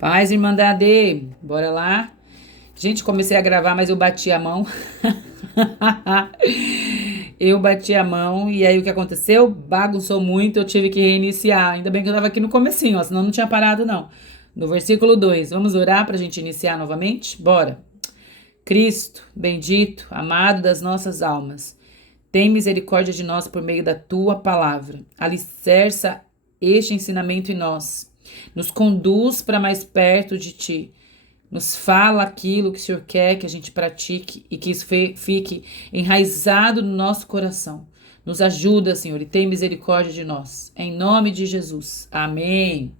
Paz, Irmandade, bora lá. Gente, comecei a gravar, mas eu bati a mão. Eu bati a mão e aí o que aconteceu? Bagunçou muito, eu tive que reiniciar. Ainda bem que eu tava aqui no comecinho, ó, senão não tinha parado não. No versículo 2, vamos orar pra gente iniciar novamente? Bora. Cristo, bendito, amado das nossas almas, tem misericórdia de nós por meio da tua palavra. Alicerça este ensinamento em nós. Nos conduz para mais perto de ti. Nos fala aquilo que o Senhor quer que a gente pratique e que isso fique enraizado no nosso coração. Nos ajuda, Senhor, e tem misericórdia de nós. Em nome de Jesus. Amém.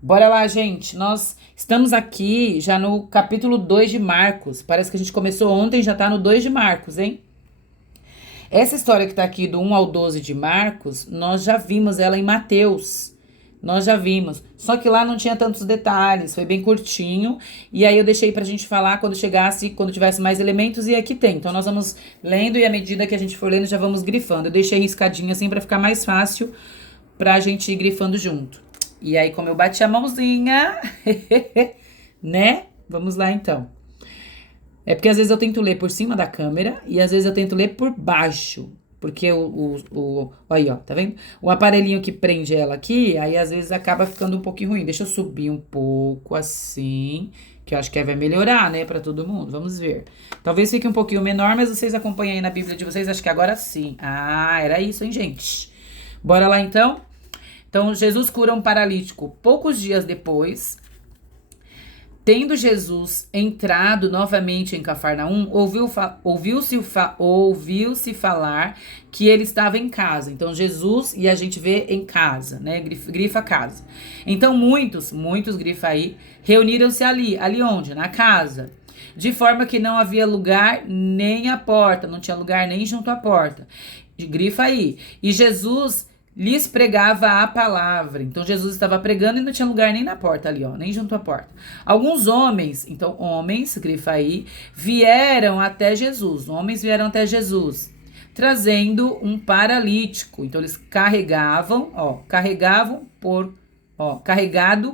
Bora lá, gente. Nós estamos aqui já no capítulo 2 de Marcos. Parece que a gente começou ontem e já tá no 2 de Marcos, hein? Essa história que tá aqui do 1 ao 12 de Marcos, nós já vimos ela em Mateus. Nós já vimos. Só que lá não tinha tantos detalhes, foi bem curtinho. E aí eu deixei pra gente falar quando chegasse, quando tivesse mais elementos, e aqui tem. Então nós vamos lendo e à medida que a gente for lendo já vamos grifando. Eu deixei riscadinho assim pra ficar mais fácil pra gente ir grifando junto. E aí como eu bati a mãozinha, né? Vamos lá então. É porque às vezes eu tento ler por cima da câmera e às vezes eu tento ler por baixo. Porque aí, ó, tá vendo? O aparelhinho que prende ela aqui, aí às vezes acaba ficando um pouquinho ruim. Deixa eu subir um pouco assim, que eu acho que aí vai melhorar, né, pra todo mundo. Vamos ver. Talvez fique um pouquinho menor, mas vocês acompanhem aí na Bíblia de vocês, acho que agora sim. Ah, era isso, hein, gente? Bora lá então? Então, Jesus cura um paralítico poucos dias depois. Tendo Jesus entrado novamente em Cafarnaum, ouviu-se falar que ele estava em casa. Então, Jesus, e a gente vê em casa, né? Grifa casa. Então, muitos grifa aí, reuniram-se ali. Ali onde? Na casa. De forma que não havia lugar nem à porta. Não tinha lugar nem junto à porta. Grifa aí. E Jesus lhes pregava a palavra. Então Jesus estava pregando e não tinha lugar nem na porta ali, ó, nem junto à porta. Alguns homens, então homens, grifa aí, vieram até Jesus. Homens vieram até Jesus, trazendo um paralítico. Então eles carregado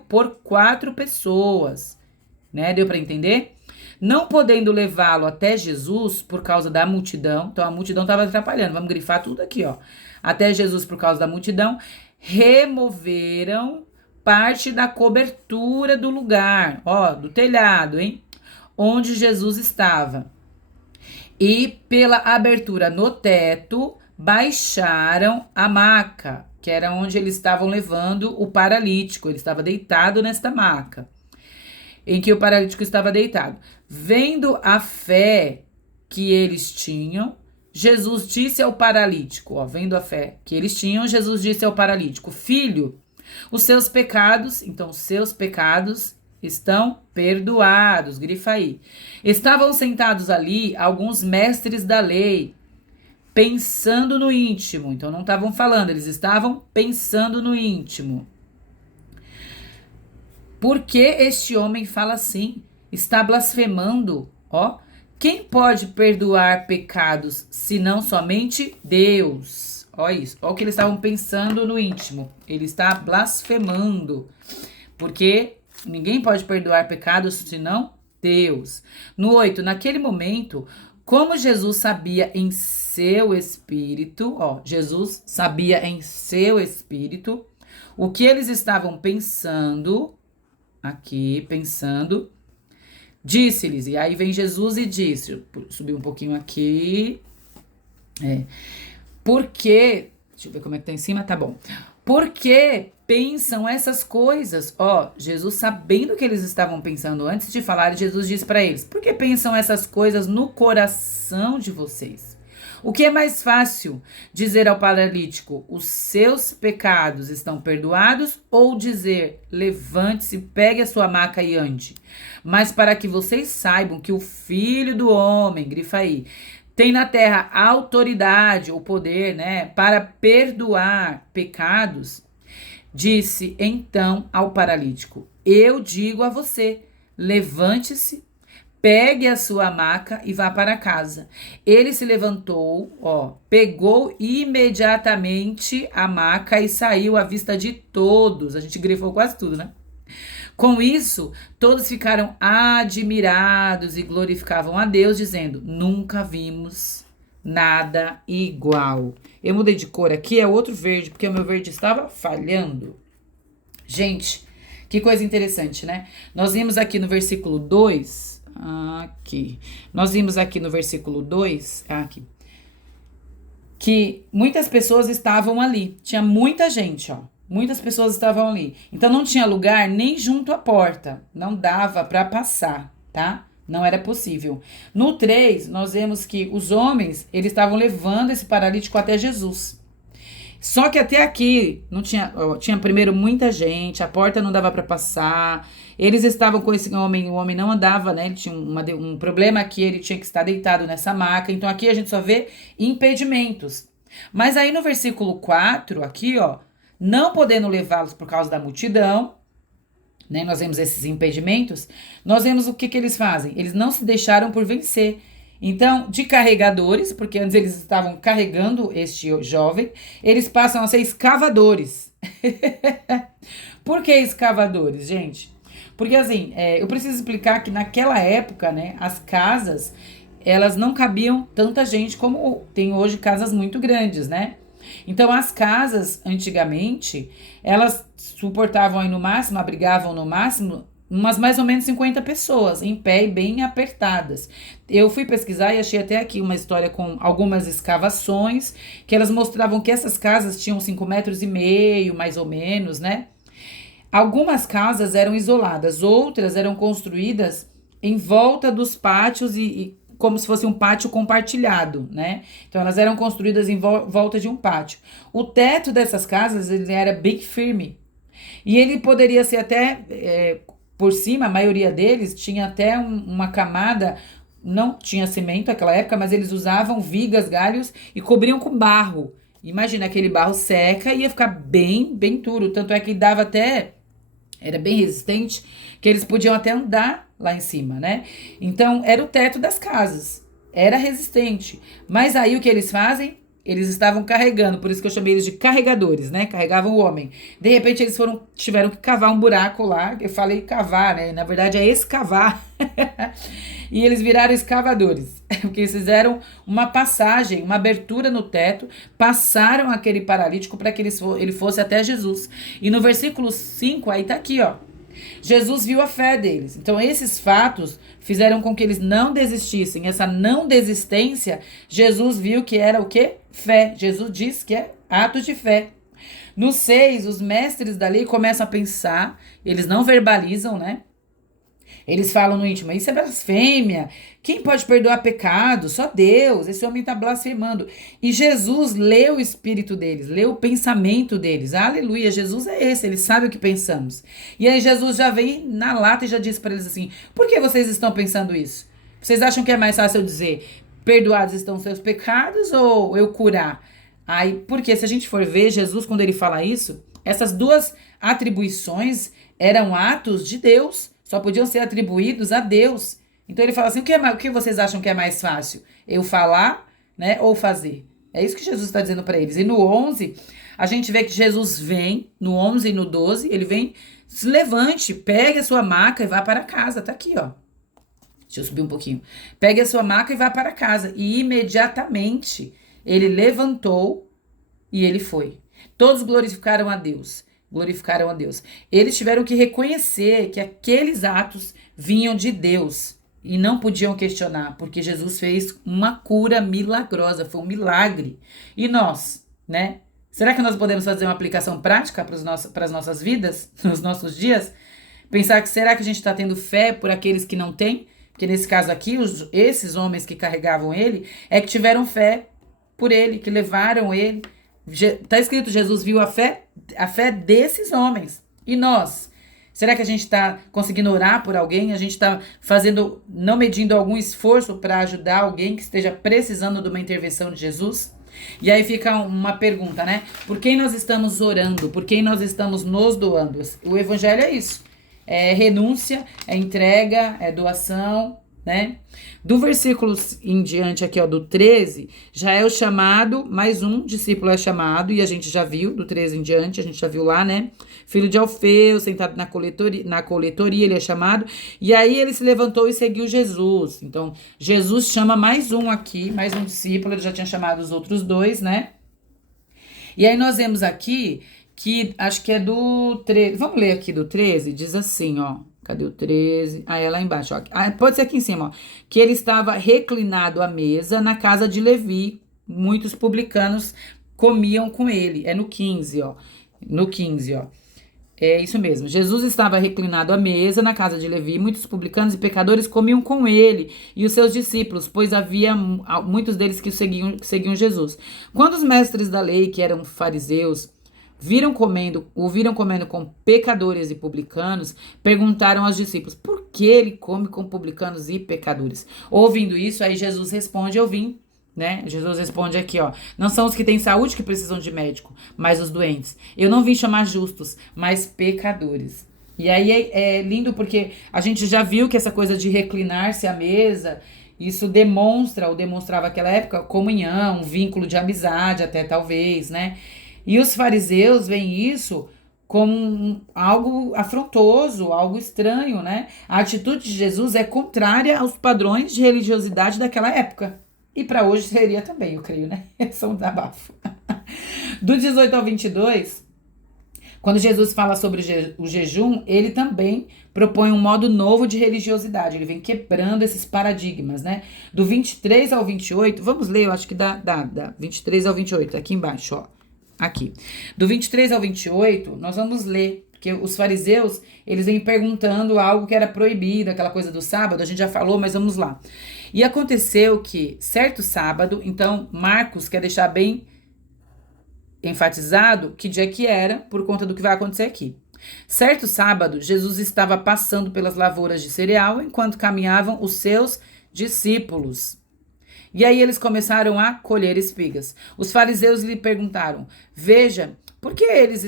por 4 pessoas, né? Deu para entender? Não podendo levá-lo até Jesus por causa da multidão, então a multidão estava atrapalhando. Vamos grifar tudo aqui, ó. Até Jesus por causa da multidão, removeram parte da cobertura do lugar, ó, do telhado, hein? Onde Jesus estava. E pela abertura no teto, baixaram a maca, que era onde eles estavam levando o paralítico. Ele estava deitado nesta maca, em que o paralítico estava deitado. Vendo a fé que eles tinham, Jesus disse ao paralítico, ó, vendo a fé que eles tinham, Jesus disse ao paralítico: filho, os seus pecados, então seus pecados estão perdoados, grifa aí. Estavam sentados ali alguns mestres da lei, pensando no íntimo, então não estavam falando, eles estavam pensando no íntimo. Por que este homem fala assim? Está blasfemando, ó. Quem pode perdoar pecados, senão somente Deus? Ó isso, ó o que eles estavam pensando no íntimo. Ele está blasfemando, porque ninguém pode perdoar pecados, senão Deus. No 8, naquele momento, como Jesus sabia em seu espírito, ó, Jesus sabia em seu espírito o que eles estavam pensando, aqui, pensando, disse-lhes, e aí vem Jesus e disse, subir um pouquinho aqui, porque, deixa eu ver como é que tá em cima, tá bom, porque pensam essas coisas, ó, Jesus sabendo o que eles estavam pensando antes de falar, Jesus disse para eles, por que pensam essas coisas no coração de vocês? O que é mais fácil, dizer ao paralítico, os seus pecados estão perdoados, ou dizer, levante-se, pegue a sua maca e ande? Mas para que vocês saibam que o Filho do Homem, grifa aí, tem na terra autoridade ou poder, né, para perdoar pecados, disse então ao paralítico, eu digo a você, levante-se, pegue a sua maca e vá para casa. Ele se levantou, ó, pegou imediatamente a maca e saiu à vista de todos. A gente grifou quase tudo, né? Com isso, todos ficaram admirados e glorificavam a Deus, dizendo: nunca vimos nada igual. Eu mudei de cor aqui, é outro verde, porque o meu verde estava falhando. Gente, que coisa interessante, né? Nós vimos aqui no versículo 2, aqui. Nós vimos aqui no versículo 2, aqui, que muitas pessoas estavam ali. Tinha muita gente, ó. Muitas pessoas estavam ali. Então não tinha lugar nem junto à porta. Não dava para passar, tá? Não era possível. No 3, nós vemos que os homens, eles estavam levando esse paralítico até Jesus. Só que até aqui não tinha, tinha primeiro muita gente, a porta não dava para passar. Eles estavam com esse homem, o homem não andava, né? Ele tinha um problema aqui, ele tinha que estar deitado nessa maca. Então aqui a gente só vê impedimentos. Mas aí no versículo 4, aqui, ó, não podendo levá-los por causa da multidão, né? Nós vemos esses impedimentos. Nós vemos o que eles fazem. Eles não se deixaram por vencer. Então, de carregadores, porque antes eles estavam carregando este jovem, eles passam a ser escavadores. Por que escavadores, gente? Porque assim, eu preciso explicar que naquela época, né, as casas, elas não cabiam tanta gente como tem hoje casas muito grandes, né? Então, as casas, antigamente, elas suportavam aí no máximo, abrigavam no máximo, umas mais ou menos 50 pessoas, em pé e bem apertadas. Eu fui pesquisar e achei até aqui uma história com algumas escavações, que elas mostravam que essas casas tinham 5,5 metros, mais ou menos, né? Algumas casas eram isoladas, outras eram construídas em volta dos pátios e como se fosse um pátio compartilhado, né? Então, elas eram construídas em volta de um pátio. O teto dessas casas, ele era bem firme. E ele poderia ser até, por cima, a maioria deles tinha até uma camada, não tinha cimento naquela época, mas eles usavam vigas, galhos e cobriam com barro. Imagina, aquele barro seca e ia ficar bem, bem duro. Tanto é que dava até, era bem resistente, que eles podiam até andar lá em cima, né? Então, era o teto das casas. Era resistente. Mas aí o que eles fazem? Eles estavam carregando, por isso que eu chamei eles de carregadores, né? Carregavam o homem. De repente, eles tiveram que cavar um buraco lá. Eu falei cavar, né? Na verdade, é escavar. E eles viraram escavadores. Porque eles fizeram uma passagem, uma abertura no teto, passaram aquele paralítico para que ele fosse até Jesus. E no versículo 5, aí tá aqui, ó. Jesus viu a fé deles. Então, esses fatos fizeram com que eles não desistissem. Essa não desistência, Jesus viu que era o quê? Fé. Jesus diz que é ato de fé. No 6, os mestres da lei começam a pensar, eles não verbalizam, né? Eles falam no íntimo, isso é blasfêmia. Quem pode perdoar pecado? Só Deus. Esse homem está blasfemando. E Jesus lê o espírito deles, lê o pensamento deles. Aleluia, Jesus é esse, ele sabe o que pensamos. E aí Jesus já vem na lata e já diz para eles assim, por que vocês estão pensando isso? Vocês acham que é mais fácil eu dizer, perdoados estão seus pecados ou eu curar? Aí, porque se a gente for ver, Jesus, quando ele fala isso, essas duas atribuições eram atos de Deus, só podiam ser atribuídos a Deus. Então ele fala assim, o que vocês acham que é mais fácil? Eu falar, né, ou fazer? É isso que Jesus está dizendo para eles. E no 11, a gente vê que Jesus vem, no 11 e no 12, ele vem, se levante, pegue a sua maca e vá para casa. Tá aqui, ó. Deixa eu subir um pouquinho. Pegue a sua maca e vá para casa. E imediatamente ele levantou e ele foi. Todos glorificaram a Deus. Glorificaram a Deus. Eles tiveram que reconhecer que aqueles atos vinham de Deus e não podiam questionar, porque Jesus fez uma cura milagrosa, foi um milagre. E nós, né? Será que nós podemos fazer uma aplicação prática para as nossas vidas, nos nossos dias? Pensar que será que a gente está tendo fé por aqueles que não têm? Porque nesse caso aqui, esses homens que carregavam ele, é que tiveram fé por ele, que levaram ele. Está escrito, Jesus viu a fé desses homens. E nós? Será que a gente está conseguindo orar por alguém? A gente está não medindo algum esforço para ajudar alguém que esteja precisando de uma intervenção de Jesus? E aí fica uma pergunta, né? Por quem nós estamos orando? Por quem nós estamos nos doando? O evangelho é isso. É renúncia, é entrega, é doação, né? Do versículo em diante aqui, ó, do 13, já é o chamado, mais um discípulo é chamado, e a gente já viu, do 13 em diante, a gente já viu lá, né? Filho de Alfeu, sentado na coletoria, ele é chamado, e aí ele se levantou e seguiu Jesus. Então, Jesus chama mais um aqui, mais um discípulo, ele já tinha chamado os outros dois, né? E aí nós vemos aqui que acho que é do 13. Vamos ler aqui do 13? Diz assim, ó. Cadê o 13? Ah, é lá embaixo, ó. Ah, pode ser aqui em cima, ó. Que ele estava reclinado à mesa na casa de Levi. Muitos publicanos comiam com ele. É no 15, ó. No 15, ó. É isso mesmo. Jesus estava reclinado à mesa na casa de Levi. Muitos publicanos e pecadores comiam com ele e os seus discípulos, pois havia muitos deles que seguiam Jesus. Quando os mestres da lei, que eram fariseus, o viram comendo com pecadores e publicanos, perguntaram aos discípulos: por que ele come com publicanos e pecadores? Ouvindo isso, aí Jesus responde: eu vim, né? Jesus responde aqui, ó: não são os que têm saúde que precisam de médico, mas os doentes. Eu não vim chamar justos, mas pecadores. E aí é lindo porque a gente já viu que essa coisa de reclinar-se à mesa, isso demonstra, ou demonstrava naquela época, comunhão, um vínculo de amizade até talvez, né? E os fariseus veem isso como algo afrontoso, algo estranho, né? A atitude de Jesus é contrária aos padrões de religiosidade daquela época. E para hoje seria também, eu creio, né? São desabafo. Do 18 ao 22, quando Jesus fala sobre o jejum, ele também propõe um modo novo de religiosidade. Ele vem quebrando esses paradigmas, né? Do 23 ao 28, vamos ler, eu acho que dá 23 ao 28, aqui embaixo, ó. Aqui. Do 23 ao 28, nós vamos ler, porque os fariseus, eles vêm perguntando algo que era proibido, aquela coisa do sábado, a gente já falou, mas vamos lá. E aconteceu que, certo sábado, então Marcos quer deixar bem enfatizado que dia que era, por conta do que vai acontecer aqui. Certo sábado, Jesus estava passando pelas lavouras de cereal enquanto caminhavam os seus discípulos. E aí eles começaram a colher espigas. Os fariseus lhe perguntaram: veja bem, por que eles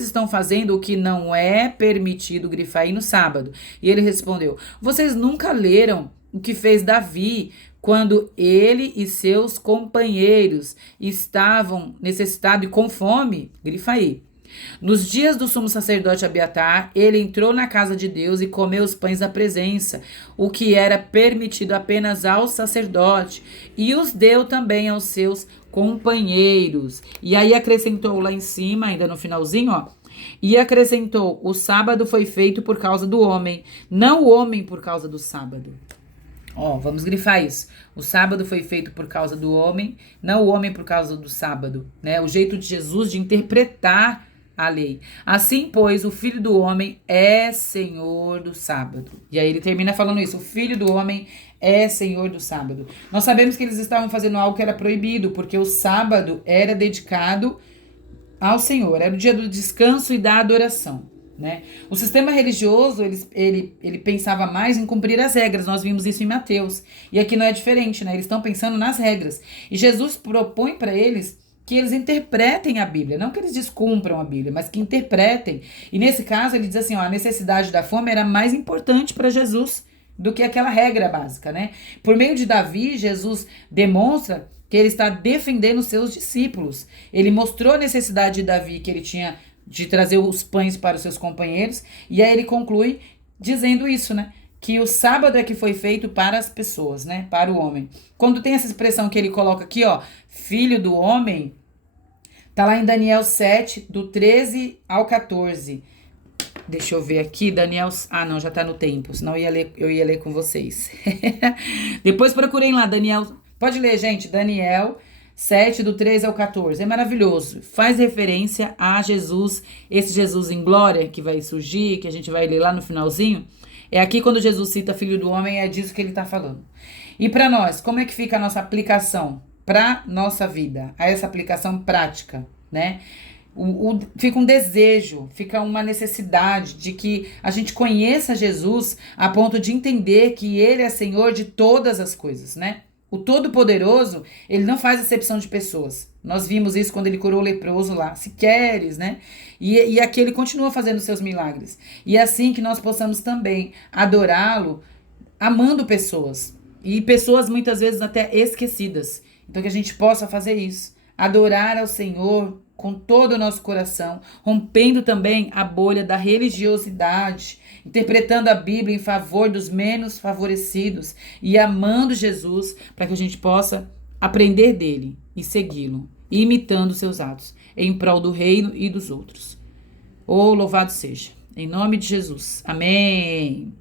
estão fazendo o que não é permitido grifar aí no sábado? E ele respondeu: vocês nunca leram o que fez Davi quando ele e seus companheiros estavam necessitados e com fome? Grifa aí. Nos dias do sumo sacerdote Abiatar, ele entrou na casa de Deus e comeu os pães da presença, o que era permitido apenas ao sacerdote, e os deu também aos seus companheiros. E aí acrescentou lá em cima, ainda no finalzinho, ó. E acrescentou: o sábado foi feito por causa do homem, não o homem por causa do sábado. Ó, vamos grifar isso. O sábado foi feito por causa do homem, não o homem por causa do sábado, né? O jeito de Jesus de interpretar a lei. Assim, pois, o Filho do Homem é Senhor do sábado. E aí ele termina falando isso: o Filho do Homem é Senhor do sábado. Nós sabemos que eles estavam fazendo algo que era proibido, porque o sábado era dedicado ao Senhor, era o dia do descanso e da adoração, né? O sistema religioso, ele pensava mais em cumprir as regras. Nós vimos isso em Mateus. E aqui não é diferente, né? Eles estão pensando nas regras. E Jesus propõe para eles que eles interpretem a Bíblia, não que eles descumpram a Bíblia, mas que interpretem. E nesse caso ele diz assim, ó, a necessidade da fome era mais importante para Jesus do que aquela regra básica, né? Por meio de Davi, Jesus demonstra que ele está defendendo os seus discípulos. Ele mostrou a necessidade de Davi, que ele tinha de trazer os pães para os seus companheiros, e aí ele conclui dizendo isso, né? Que o sábado é que foi feito para as pessoas, né? Para o homem. Quando tem essa expressão que ele coloca aqui, ó, filho do homem, tá lá em Daniel 7, do 13 ao 14. Deixa eu ver aqui, Daniel... Ah, não, já tá no tempo, senão eu ia ler com vocês. Depois procurem lá, Daniel... Pode ler, gente, Daniel 7, do 13 ao 14. É maravilhoso. Faz referência a Jesus, esse Jesus em glória que vai surgir, que a gente vai ler lá no finalzinho. É aqui quando Jesus cita Filho do Homem, é disso que ele está falando. E para nós, como é que fica a nossa aplicação para nossa vida? A essa aplicação prática, né? Fica um desejo, fica uma necessidade de que a gente conheça Jesus a ponto de entender que Ele é Senhor de todas as coisas, né? O Todo-Poderoso, ele não faz acepção de pessoas. Nós vimos isso quando ele curou o leproso lá, se queres, né? E aqui ele continua fazendo seus milagres. E é assim que nós possamos também adorá-lo amando pessoas. E pessoas muitas vezes até esquecidas. Então que a gente possa fazer isso. Adorar ao Senhor com todo o nosso coração, rompendo também a bolha da religiosidade, interpretando a Bíblia em favor dos menos favorecidos e amando Jesus para que a gente possa aprender dele e segui-lo, imitando seus atos, em prol do reino e dos outros. Oh, louvado seja. Em nome de Jesus. Amém.